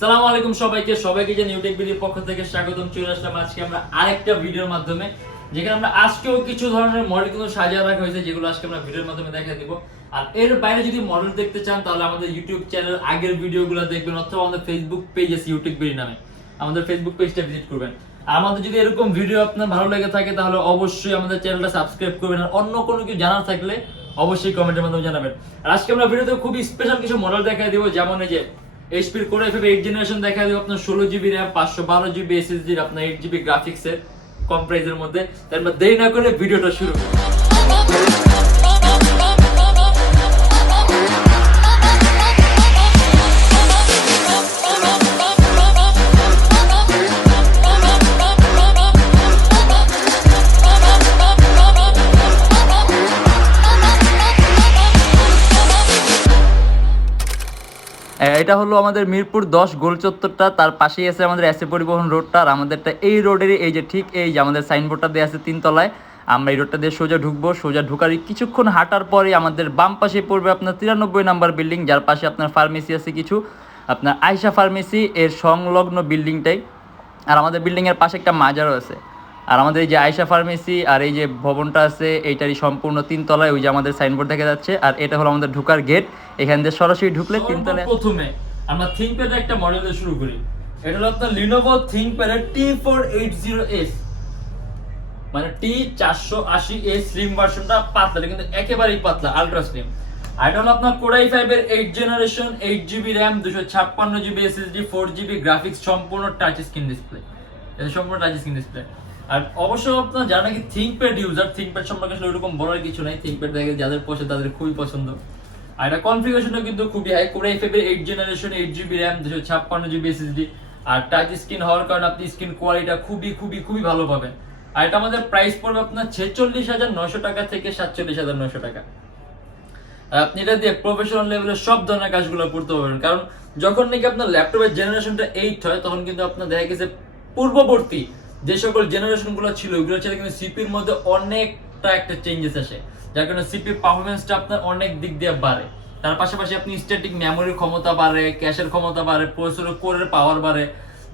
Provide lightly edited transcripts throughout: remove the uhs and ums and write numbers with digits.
সালামু আলাইকুম সবাইকে যে Youtechbd পক্ষ থেকে স্বাগতম। চলে আসলাম আজকে আমরা আরেকটা ভিডিওর মাধ্যমে, যেখানে আমরা আজকেও কিছু ধরনের মডেল কিন্তু সাজিয়ে রাখা হয়েছে, যেগুলো আজকে আমরা ভিডিওর মাধ্যমে দেখিয়ে দিব। আর এর বাইরে যদি মডেল দেখতে চান তাহলে আমাদের ইউটিউব চ্যানেল আগের ভিডিওগুলো দেখবেন, অথবা আমাদের ফেসবুক পেজ আছে Youtechbd নামে, আমাদের ফেসবুক পেজটা ভিজিট করবেন। আর আমাদের যদি এরকম ভিডিও আপনার ভালো লেগে থাকে তাহলে অবশ্যই আমাদের চ্যানেলটা সাবস্ক্রাইব করবেন। আর অন্য কোনো কিছু জানার থাকলে অবশ্যই কমেন্টের মাধ্যমে জানাবেন। আর আজকে আমরা ভিডিওতে খুবই স্পেশাল কিছু মডেল দেখাই দিব, যেমন এই যে এইচপির কোর i5 8 জেনারেশন দেখা দেব আপনার 16GB RAM 512GB SSD আপনার 8GB গ্রাফিক্স এর কম প্রাইসের মধ্যে। তার মানে দেরি না করে ভিডিওটা শুরু করি। এটা হলো আমাদের মিরপুর 10 গোল চত্বরটা, তার পাশেই আছে আমাদের এসএ পরিবহন রোডটা। আর আমাদেরটা এই রোডেরই এই যে ঠিক এই যে আমাদের সাইনবোর্ডটা দেওয়া আছে 3 তলায়। আমরা এই রোডটা দিয়ে সোজা ঢুকবো, সোজা ঢুকার কিছুক্ষণ হাঁটার পরে আমাদের বাম পাশে পড়বে আপনার 93 নাম্বার বিল্ডিং, যার পাশে আপনার ফার্মেসি আছে কিছু, আপনার আয়শা ফার্মেসি এর সংলগ্ন বিল্ডিংটাই। আর আমাদের বিল্ডিংয়ের পাশে একটা মাজারও আছে। আর আমাদের এই যে আয়শা ফার্মেসি আর এই যে ভবনটা আছে এইটারই সম্পূর্ণ 3 তলায়, ওই যে আমাদের সাইনবোর্ড দেখা যাচ্ছে। আর এটা হলো আমাদের ঢোকার গেট, এখান দিয়ে সরাসরি ঢুকলে 3 তলায়। প্রথমে আমরা থিংকপ্যাড একটা মডেল দিয়ে শুরু করি। এটা হলো আপনার Lenovo ThinkPad T480S, মানে T480S স্লিম ভার্সনটা, পাতলা কিন্তু একেবারেই পাতলা, আলট্রা স্লিম। আর এটা হলো আপনার কোর i5 এর 8 generation 8GB RAM 256GB SSD 4GB graphics, সম্পূর্ণ টাচ স্ক্রিন ডিসপ্লে। এটা সম্পূর্ণ টাচ স্ক্রিন ডিসপ্লে। আর অবশ্য আপনারা যারা নাকি থিংকপ্যাড ইউজার, থিংকপ্যাড সম্পর্কে আসলে ওরকম বলার কিছু নাই, থিংকপ্যাড দেখে যাদের পছন্দ তাদের খুবই পছন্দ। আর এটা কনফিগারেশনটা কিন্তু খুবই হাই, কোর i5 এর 8 generation 8GB RAM 256GB SSD। আর টাচ স্ক্রিন হওয়ার কারণে আপনি স্ক্রিন কোয়ালিটিটা খুবই ভালো পাবেন। আর এটা আমাদের প্রাইস পড়বে আপনার 46,900 টাকা থেকে 47,900 টাকা। আর আপনি এটা দিয়ে প্রফেশনাল লেভেলের সব ধরনের কাজগুলো করতে পারবেন। কারণ যখন নাকি আপনার ল্যাপটপের জেনারেশনটা 8 হয়, তখন কিন্তু আপনার দেখা গেছে পূর্ববর্তী যে সকল জেনারেশনগুলো ছিল ওইগুলোর সাথে কিন্তু সিপির মধ্যে অনেকটা একটা চেঞ্জেস আসে, যার কারণে সিপির পারফরমেন্সটা আপনার অনেক দিক দিয়ে বাড়ে। তার পাশাপাশি আপনি স্ট্যাটিক মেমোরির ক্ষমতা বাড়ে, ক্যাশের ক্ষমতা বাড়ে, প্রসেসরের কোরের পাওয়ার বাড়ে,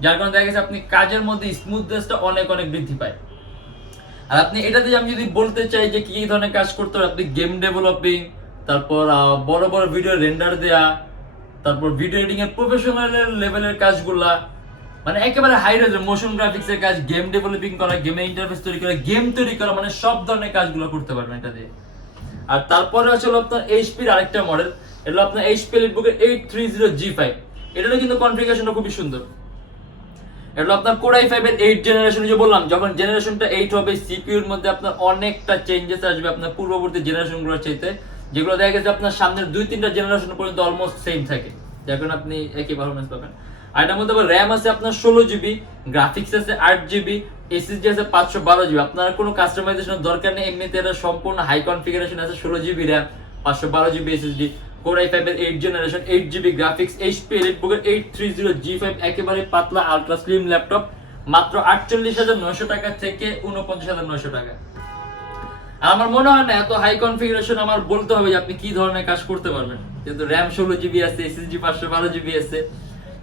যার কারণে দেখা গেছে আপনি কাজের মধ্যে স্মুথনেসটা অনেক বৃদ্ধি পায়। আর আপনি এটা দিয়ে আমি যদি বলতে চাই যে কি ধরনের কাজ করতে হবে, আপনি গেম ডেভেলপিং, তারপর বড় ভিডিও রেন্ডার দেয়া, তারপর ভিডিও এডিটিং এর প্রফেশনাল লেভেলের কাজগুলা, মানে একেবারে হাই রেজোলিউশন মোশন গ্রাফিক্স এর কাজ, গেম ডেভেলপিং করা, গেমের ইন্টারফেস তৈরি করা, গেম তৈরি করা, মানে সব ধরনের কাজগুলো করতে পারবেন এটা দিয়ে। আর তারপরে আছে আপনার এইচপির আরেকটা মডেল, এটা আপনার এইচপি লিটবুক 830G5। এটারও কিন্তু কনফিগারেশনটা খুবই সুন্দর। এটা আপনার কোর i5 এর 8 জেনারেশন, যে বললাম যখন জেনারেশনটা 8 হবে সিপিইউর মধ্যে আপনার অনেকটা চেঞ্জেস আসবে আপনার পূর্ববর্তী জেনারেশনগুলোর চাইতে, যেগুলো দেখা গেছে আপনার সামনের 2-3টা জেনারেশন পর্যন্ত অলমোস্ট সেম থাকে, যার কারণে আপনি একই পারফরম্যান্স পাবেন। আর এটার মধ্যে আবার RAM আছে আপনার 16GB, গ্রাফিক্স আছে 8GB, SSD আছে 512GB। আপনার কোনো কাস্টমাইজেশনের দরকার নেই, এমনিতে এটা সম্পূর্ণ হাই কনফিগারেশন আছে। 16GB RAM 512GB SSD, core i5 এর 8 generation 8GB graphics, HP লিটবুকের 830G5, একেবারে পাতলা আলট্রা স্লিম ল্যাপটপ, মাত্র 48,900 টাকা থেকে 49,900 টাকা। আমার মনে হয় না এত হাই কনফিগারেশন আমার বলতে হবে যে আপনি কি ধরনের কাজ করতে পারবেন, যেহেতু RAM 16GB আছে, SSD 512GB আছে,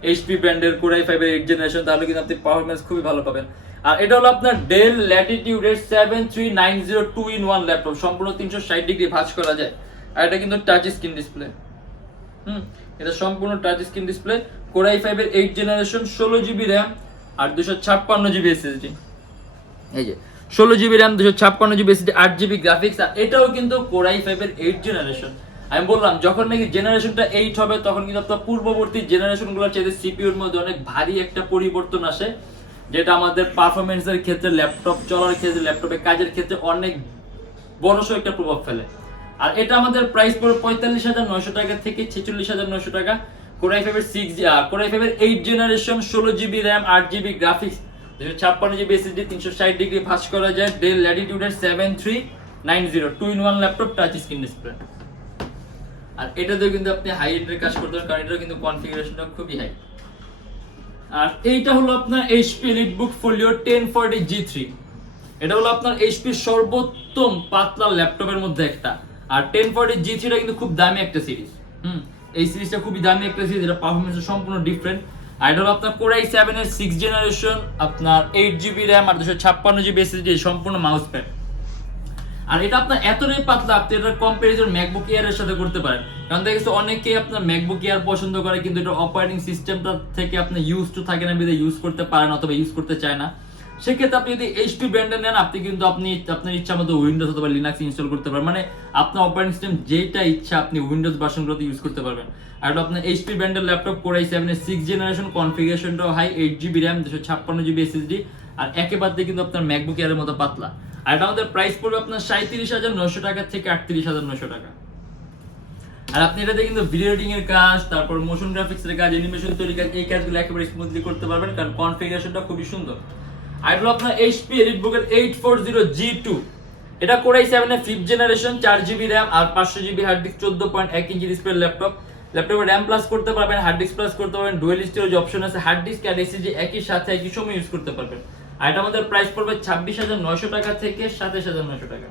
এইচপি ব্র্যান্ডের কোর i5 এর 8 জেনারেশন, তাহলে কিন্তু আপনি পারফরম্যান্স খুবই ভালো পাবেন। আর এটা হলো আপনার ডেল ল্যাটিটিউডের 7390 2-in-1 ল্যাপটপ, সম্পূর্ণ 360 ডিগ্রি ভাঁজ করা যায়। আর এটা কিন্তু টাচ স্ক্রিন ডিসপ্লে, এটা সম্পূর্ণ touch screen display, core i5 এর 8 জেনারেশন 16GB RAM আর 256GB SSD। এই যে 16GB RAM 256GB SSD 8GB graphics. আর এটাও কিন্তু কোর i5 এর 8 জেনারেশন। আমি বললাম যখন নাকি জেনারেশনটা 8 হবে তখন কিন্তু আপনার পূর্ববর্তী জেনারেশনগুলোর চাইতে সিপিইউর মধ্যে অনেক ভারী একটা পরিবর্তন আসে, যেটা আমাদের পারফরম্যান্সের ক্ষেত্রে, ল্যাপটপ চলার ক্ষেত্রে, ল্যাপটপে কাজের ক্ষেত্রে অনেক বড়সড় একটা প্রভাব ফেলে। আর এটা আমাদের প্রাইস পড়ে 45,900 টাকা থেকে 46,900 টাকা। কোর i5 এর 8 generation 16GB RAM 8GB graphics 256GB SSD 360 degree ভাঁজ করা যায়, ডেল ল্যাটিটিউডের 7390 2-in-1 laptop, touch screen display. আর এটাতেও কিন্তু আপনি হাই এন্ডের কাজ করতে পারেন, কারণ এটাও কিন্তু কনফিগারেশনটা খুবই হাই। আর এইটা হলো আপনার এইচপি লিটবুক ফোলিও 1040G3। এটা হলো আপনার এইচপির সর্বোত্তম পাতলা ল্যাপটপের মধ্যে একটা। আর 1040G3টা কিন্তু খুব দামি একটা সিরিজ। এই সিরিজটা খুবই দামি একটা সিরিজ, এটা পারফরম্যান্স সম্পূর্ণ ডিফারেন্ট। আর এটা হলো আপনার কোরাই 7 এর 6 জেনারেশন, আপনার 8GB র্যাম আর 256GB SSD সম্পূর্ণ মাউস প্যাড। আর এটা আপনার এতটাই পাতলা, আপনি এটার কম্পারিজন ম্যাকবুক এয়ারের সাথে করতে পারেন। কারণ দেখা গেছে অনেকেই আপনার ম্যাকবুক এয়ার পছন্দ করে, কিন্তু এটা অপারেটিং সিস্টেমটা থেকে আপনি ইউজ টু থাকে না, বিধে ইউজ করতে পারেন অথবা ইউজ করতে চায় না। সেক্ষেত্রে আপনি যদি এইচপি ব্র্যান্ডের নেন, আপনি কিন্তু আপনার ইচ্ছা মতো উইন্ডোজ অথবা লিনাক্স ইনস্টল করতে পারবেন, মানে আপনার অপারেটিং সিস্টেম যেটা ইচ্ছা আপনি উইন্ডোজ ভার্সনগুলোতে ইউজ করতে পারবেন। আর এটা আপনার এইচপি ব্র্যান্ডের ল্যাপটপ কোরাই 7 এর 6 জেনারেশন, কনফিগারেশনটাও high, 8GB RAM 256GB SSD, আর একেবারে কিন্তু আপনার ম্যাকবুক এয়ারের মতো পাতলা। আর এটা আমাদের প্রাইস পড়বে আপনার 37,900 টাকা থেকে 38,900 টাকা। আর আপনি এটাতে কিন্তু ভিডিও এডিটিং এর কাজ, তারপর মোশন গ্রাফিক্স এর কাজ, অ্যানিমেশন তৈরির কাজ, এই কাজগুলো একেবারে স্মুথলি করতে পারবেন, কারণ কনফিগারেশনটা খুবই সুন্দর। আর এটা আপনার এইচপি এলিটবুকের 840G2, এটা কোরাই 7 এর 5th জেনারেশন, 4GB র্যাম আর 500GB hard disk, 14.1 inch display laptop. ল্যাপটপে র্যাম প্লাস করতে পারবেন, হার্ড ডিস্ক প্লাস করতে পারবেন, ডুয়াল স্টোরেজ অপশন আছে, হার্ড ডিস্ক আর এসএসডি একই সাথে একই সময় ইউজ করতে পারবেন। আর এটা আমাদের প্রাইস পড়বে 26,900 টাকা থেকে 27,900 টাকা।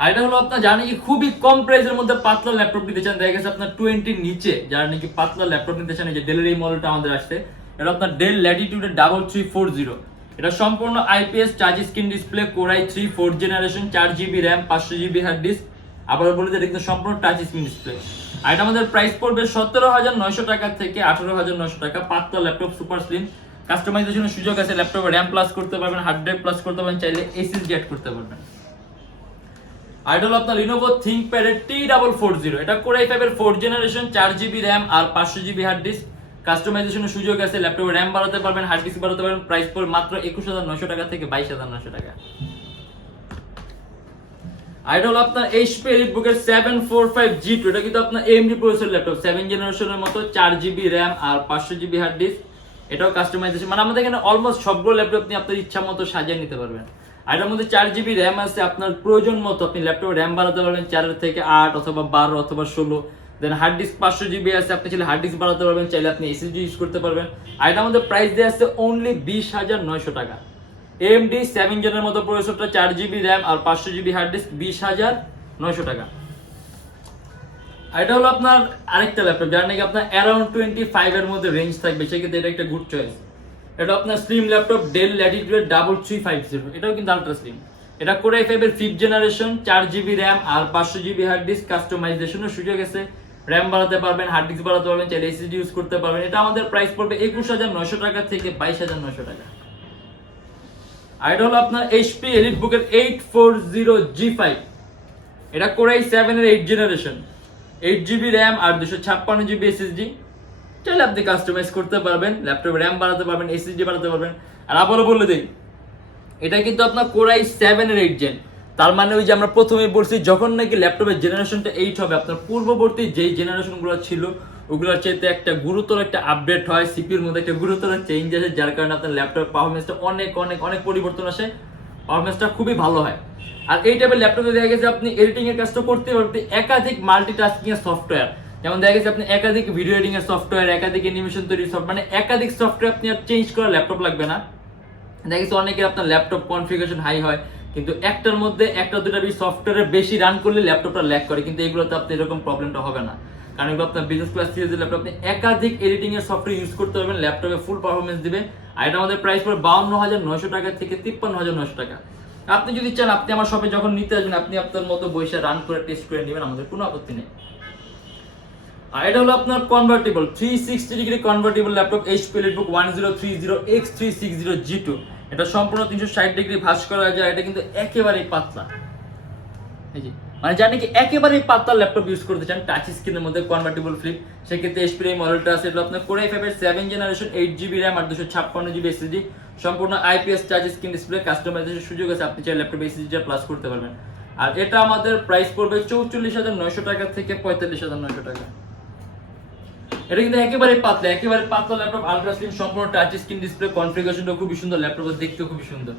আর এটা হলো আপনার জানি কি খুবই কম প্রাইসের মধ্যে পাতলা ল্যাপটপ নিতে চান, দেখা গেছে আপনার 20 নিচে যারা নাকি পাতলা ল্যাপটপ নিতে চান, এই যে ডেলের এই মডেলটা আমাদের আসছে, এটা আপনার ডেল ল্যাটিটিউড 3340। এটা সম্পূর্ণ IPS touch screen display, core i 3 4th জেনারেশন, 4GB RAM 500GB hard disk, আবার বলে যে এটা সম্পূর্ণ টাচ স্ক্রিন ডিসপ্লে। আর এটা আমাদের প্রাইস পড়বে 17,900 টাকা থেকে 18,900 টাকা। পাতলা ল্যাপটপ, সুপার স্লিম, কাস্টমাইজেশনের সুযোগ আছে, ল্যাপটপে র্যাম প্লাস করতে পারবেন, হার্ড ড্রাইভ প্লাস করতে পারবেন, চাইলে এসএসডি অ্যাড করতে পারবেন। আর এটা হলো আপনার লিনোভো থিংকপ্যাড T440, এটা কোরাই 5 এর 4th জেনারেশন, 4GB র্যাম আর 500GB হার্ড ডিস্ক, কাস্টমাইজেশনের সুযোগ আছে, ল্যাপটপে র্যাম বাড়াতে পারবেন, হার্ড ডিস্ক বাড়াতে পারবেন। প্রাইস পড়বে মাত্র 21,900 টাকা থেকে 22,900 টাকা। আর এটা হলো আপনার এইচপি এলিটবুকের 745G2, এটা কিন্তু আপনার AMD প্রসেসর ল্যাপটপ, 7 জেনারেশনের মতো, 4GB র্যাম আর 500GB হার্ড ডিস্ক। এটাও কাস্টমাইজেশন, মানে আমাদের এখানে অলমোস্ট সবগুলো ল্যাপটপ আপনি আপনার ইচ্ছা মতো সাজিয়ে নিতে পারবেন। আর এটার মধ্যে 4GB র্যাম আছে, আপনার প্রয়োজন মতো আপনি ল্যাপটপে র্যাম বাড়াতে পারবেন 4 থেকে 8 অথবা 12 অথবা 16। দেন হার্ড ডিস্ক 500GB আছে, আপনি চাইলে হার্ড ডিস্ক বাড়াতে পারবেন, চাইলে আপনি এসএসডি ইউজ করতে পারবেন। আর এটা আমাদের প্রাইস দেওয়া আছে অনলি 20,900 টাকা। AMD 7 জেনের মতো প্রসেসরটা, 4GB র্যাম আর 500GB হার্ড ডিস্ক, 20,900 টাকা। আর এটা হলো আপনার আরেকটা ল্যাপটপ যার নাকি আপনার অ্যারাউন্ড 25 এর মধ্যে রেঞ্জ থাকবে, সেক্ষেত্রে এটা একটা গুড চয়েস। এটা আপনার স্লিম ল্যাপটপ, ডেল ল্যাটিটিউড 3350, এটাও কিন্তু আলট্রা স্লিম। এটা কোরাই 5 এর 5th জেনারেশন, 4GB র্যাম আর 500GB হার্ড ডিস্ক, কাস্টমাইজেশনের সুযোগ আছে, র্যাম বাড়াতে পারবেন, হার্ড ডিস্ক বাড়াতে পারবেন, চাইলে এসএসডি ইউজ করতে পারবেন। এটা আমাদের প্রাইস পড়বে 21,900 টাকা থেকে 22,900 টাকা। আর এটা হলো আপনার এইচপি এলিটবুকের 840G5, এটা কোরাই 7 এর 8th জেনারেশন, 8GB র্যাম আর 256GB এসএসডি, চাইলে আপনি কাস্টমাইজ করতে পারবেন, ল্যাপটপে র্যাম বাড়াতে পারবেন, এসএসডি বাড়াতে পারবেন। আর আবারও বলে দিই, এটা কিন্তু আপনার কোরাই 7 এর 8th জেন, তার মানে ওই যে আমরা প্রথমেই বলছি যখন নাকি ল্যাপটপের জেনারেশনটা 8 হবে, আপনার পূর্ববর্তী যেই জেনারেশনগুলো ছিল ওগুলোর চাইতে একটা গুরুতর একটা আপডেট হয়, সিপিইউর মধ্যে একটা গুরুতর চেঞ্জ আসে, যার কারণে আপনার ল্যাপটপ পারফরম্যান্সটা অনেক অনেক অনেক পরিবর্তন আসে, পারফরম্যান্সটা খুবই ভালো হয়। আর এই টাইপের ল্যাপটপে দেখা গেছে আপনি এডিটিং এর কাজটা করতে পারবেন, একাধিক মাল্টিটাস্কিং এর সফটওয়্যার, যেমন দেখা গেছে আপনি একাধিক ভিডিও এডিটিং এর সফটওয়্যার, একাধিক অ্যানিমেশন তৈরির সফটওয়্যার, মানে একাধিক সফটওয়্যার আপনি আর চেঞ্জ করার ল্যাপটপ লাগবে না। দেখা গেছে অনেকের আপনার ল্যাপটপ কনফিগারেশন হাই হয়, কিন্তু একটার মধ্যে একটা দুটা সফটওয়্যার বেশি রান করলে ল্যাপটপটা ল্যাগ করে, কিন্তু এগুলোতে আপনি এরকম প্রবলেমটা হবে না, কারণ এগুলো আপনার বিজনেস ক্লাস সিরিজের ল্যাপটপ, আপনি একাধিক এডিটিং এর সফটওয়্যার ইউজ করতে পারবেন, ল্যাপটপে ফুল পারফরমেন্স দিবে। আর এটা আমাদের প্রাইস পড়ে 52,900 টাকা থেকে 53,900 টাকা। আপনি যদি চান আপনি আমার শপে যখন নিতে আসবেন, আপনি আপনার মতো বইসা রান করে টেস্ট করে নেবেন, আমাদের কোনো আপত্তি নেই। আর এটা হলো আপনার convertible 360 degree convertible laptop, HP EliteBook 1030X360G2, এটা সম্পূর্ণ 360 ডিগ্রি ভাঁজ করা যায়। এটা কিন্তু একেবারেই পাতলা, এই যে মানে জানি কি একেবারেই পাতলা ল্যাপটপ ইউজ করতে চান টাচ স্ক্রিনের মধ্যে কনভার্টেবল ফ্লিপ, সেক্ষেত্রে এইচপি এই মডেলটা আছে। এটা আপনার কোরাই 5 এর 7 জেনারেশন, 8GB র্যাম আর 256GB এসএসডি, সম্পূর্ণ আইপিএস টাচ স্ক্রিন ডিসপ্লে, কাস্টমাইজেশনের সুযোগ আছে, আপনি চাইলে ল্যাপটপে এসএসডি প্লাস করতে পারবেন। আর এটা আমাদের প্রাইস পড়বে 44,900 টাকা থেকে 45,900 টাকা। এটা কিন্তু একেবারে পাতলা ল্যাপটপ, আলট্রা স্লিম, সম্পূর্ণ টাচ স্ক্রিন ডিসপ্লে, কনফিগারেশনটা খুবই সুন্দর, ল্যাপটপের দেখতেও খুবই সুন্দর।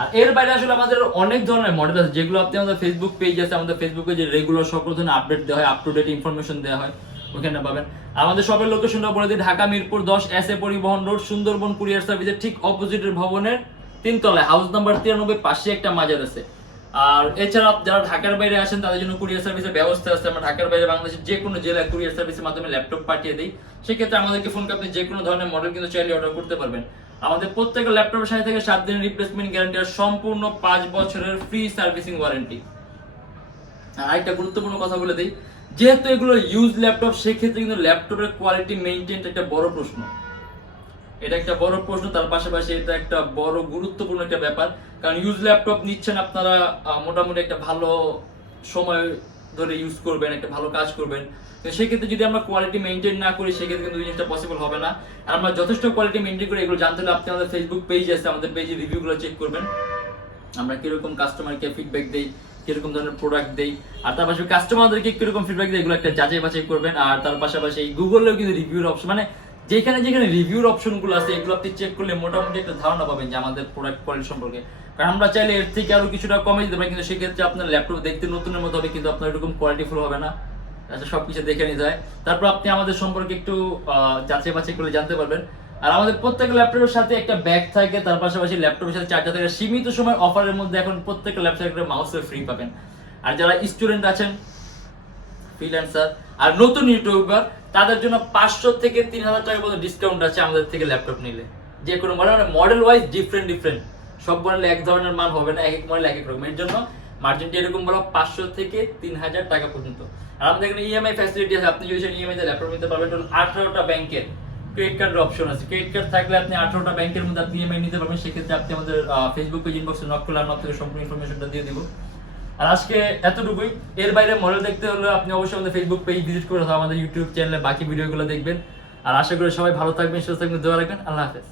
আর এর বাইরে আসলে আমাদের অনেক ধরনের মডেল আছে, যেগুলো আপনি আমাদের ফেসবুক পেজ আছে, আমাদের ফেসবুকে যে রেগুলার সকল ধরনের আপডেট দেওয়া হয়, আপ টু ডেট ইনফরমেশন দেওয়া হয়, ওখানে পাবেন। আমাদের শপের লোকেশনটা বলে দিই, ঢাকা মিরপুর 10 এসএ পরিবহন রোড, সুন্দরবন কুরিয়ার সার্ভিসের ঠিক অপোজিটের ভবনের 3 তলায়, হাউস নাম্বার 93, পাশে একটা মাজার আছে। আর এছাড়া যারা ঢাকার বাইরে আসেন তাদের জন্য কুরিয়ার সার্ভিসের ব্যবস্থা আছে। আমরা ঢাকার বাইরে বাংলাদেশের যে কোনো জেলায় কুরিয়ার সার্ভিসের মাধ্যমে ল্যাপটপ পাঠিয়ে দিই। সেক্ষেত্রে আমাদেরকে ফোন করে আপনি যে কোনো ধরনের মডেল কিন্তু চাইলে অর্ডার করতে পারবেন। আমাদের প্রত্যেকটা ল্যাপটপের সাথে থেকে 7 দিনের রিপ্লেসমেন্ট গ্যারান্টি আর সম্পূর্ণ 5 বছরের ফ্রি সার্ভিসিং ওয়ারেন্টি। আর আরেকটা গুরুত্বপূর্ণ কথা বলে দিই, যেহেতু এগুলো ইউজ ল্যাপটপ, সেক্ষেত্রে কিন্তু ল্যাপটপের কোয়ালিটি মেইনটেইন একটা বড় প্রশ্ন। এটা একটা বড় প্রশ্ন, তার পাশাপাশি এটা একটা বড় গুরুত্বপূর্ণ একটা ব্যাপার। কারণ ইউজ ল্যাপটপ নিচ্ছেন আপনারা, মোটামুটি একটা ভালো সময় ধরে ইউজ করবেন, একটা ভালো কাজ করবেন। তো সেক্ষেত্রে যদি আমরা কোয়ালিটি মেনটেন না করি, সেক্ষেত্রে কিন্তু জিনিসটা পসিবল হবে না। আর আমরা যথেষ্ট কোয়ালিটি মেনটেন করি, এগুলো জানতে হলে আপনি আমাদের ফেসবুক পেজ আছে, আমাদের পেজে রিভিউগুলো চেক করবেন। আমরা কিরকম কাস্টমারকে ফিডব্যাক দেই, কিরকম ধরনের প্রোডাক্ট দেই, আর তার পাশাপাশি কাস্টমারদেরকে কিরকম ফিডব্যাক দেয়, এগুলো একটা যাচাই বাছাই করবেন। আর তার পাশাপাশি গুগলেও কিন্তু রিভিউর অপশন, মানে যেখানে যেখানে রিভিউর অপশনগুলো আছে, এগুলো আপনি চেক করলে মোটামুটি একটা ধারণা পাবেন যে আমাদের প্রোডাক্ট কোয়ালিটি সম্পর্কে। কারণ আমরা চাইলে এর থেকে আরো কিছুটা কমে দিতে পারি, কিন্তু সেক্ষেত্রে আপনার ল্যাপটপ দেখতে নতুনের মতো হবে, কিন্তু আপনার এরকম কোয়ালিটিফুল হবে না। আচ্ছা, সবকিছু দেখে নিতে হয়, তারপর আপনি আমাদের সম্পর্কে একটু যাচাই বাছাই করে জানতে পারবেন। আর আমাদের প্রত্যেকটা ল্যাপটপের সাথে একটা ব্যাগ থাকে, তার পাশাপাশি ল্যাপটপের সাথে চার্জার থাকে। সীমিত সময় অফারের মধ্যে এখন প্রত্যেকটা ল্যাপটপে মাউসের ফ্রি পাবেন। আর যারা স্টুডেন্ট আছেন, ফ্রিল্যান্সার আর নতুন ইউটিউবার, তাদের জন্য 500 থেকে 3000 টাকা পর্যন্ত ডিসকাউন্ট আছে আমাদের থেকে ল্যাপটপ নিলে। যে কোনো মডেল ওয়াইজ ডিফারেন্ট, সব মডেল এক ধরনের মান হবে না, এক এক মডেল এক এক রকম। এর জন্য মার্জিনটা এরকম বলো 500 থেকে 3000 টাকা পর্যন্ত। আর আমাদের এখানে ইএমআই ফ্যাসিলিটি আছে, আপনি যদি ইএমআই তে ল্যাপটপ নিতে পারবেন। 18টা ব্যাংকের ক্রেডিট কার্ডের অপশন আছে। ক্রেডিট কার্ড থাকলে আপনি 18টা ব্যাংকের মধ্যে আপনি ইএমআই নিতে পারবেন। সেক্ষেত্রে আপনি আমাদের ফেসবুক পেজ ইনবক্সে নক করলে আমরা আপনাকে সম্পূর্ণ ইনফরমেশনটা দিয়ে দিব। আর আজকে এতটুকুই। এর বাইরে মডেল দেখতে হলে আপনি অবশ্যই আমাদের ফেসবুক পেজ ভিজিট করে আমাদের ইউটিউব চ্যানেলে বাকি ভিডিওগুলো দেখবেন। আর আশা করি সবাই ভালো থাকবেন, সুস্থ থাকবেন, দোয়া রাখবেন। আল্লাহ হাফেজ।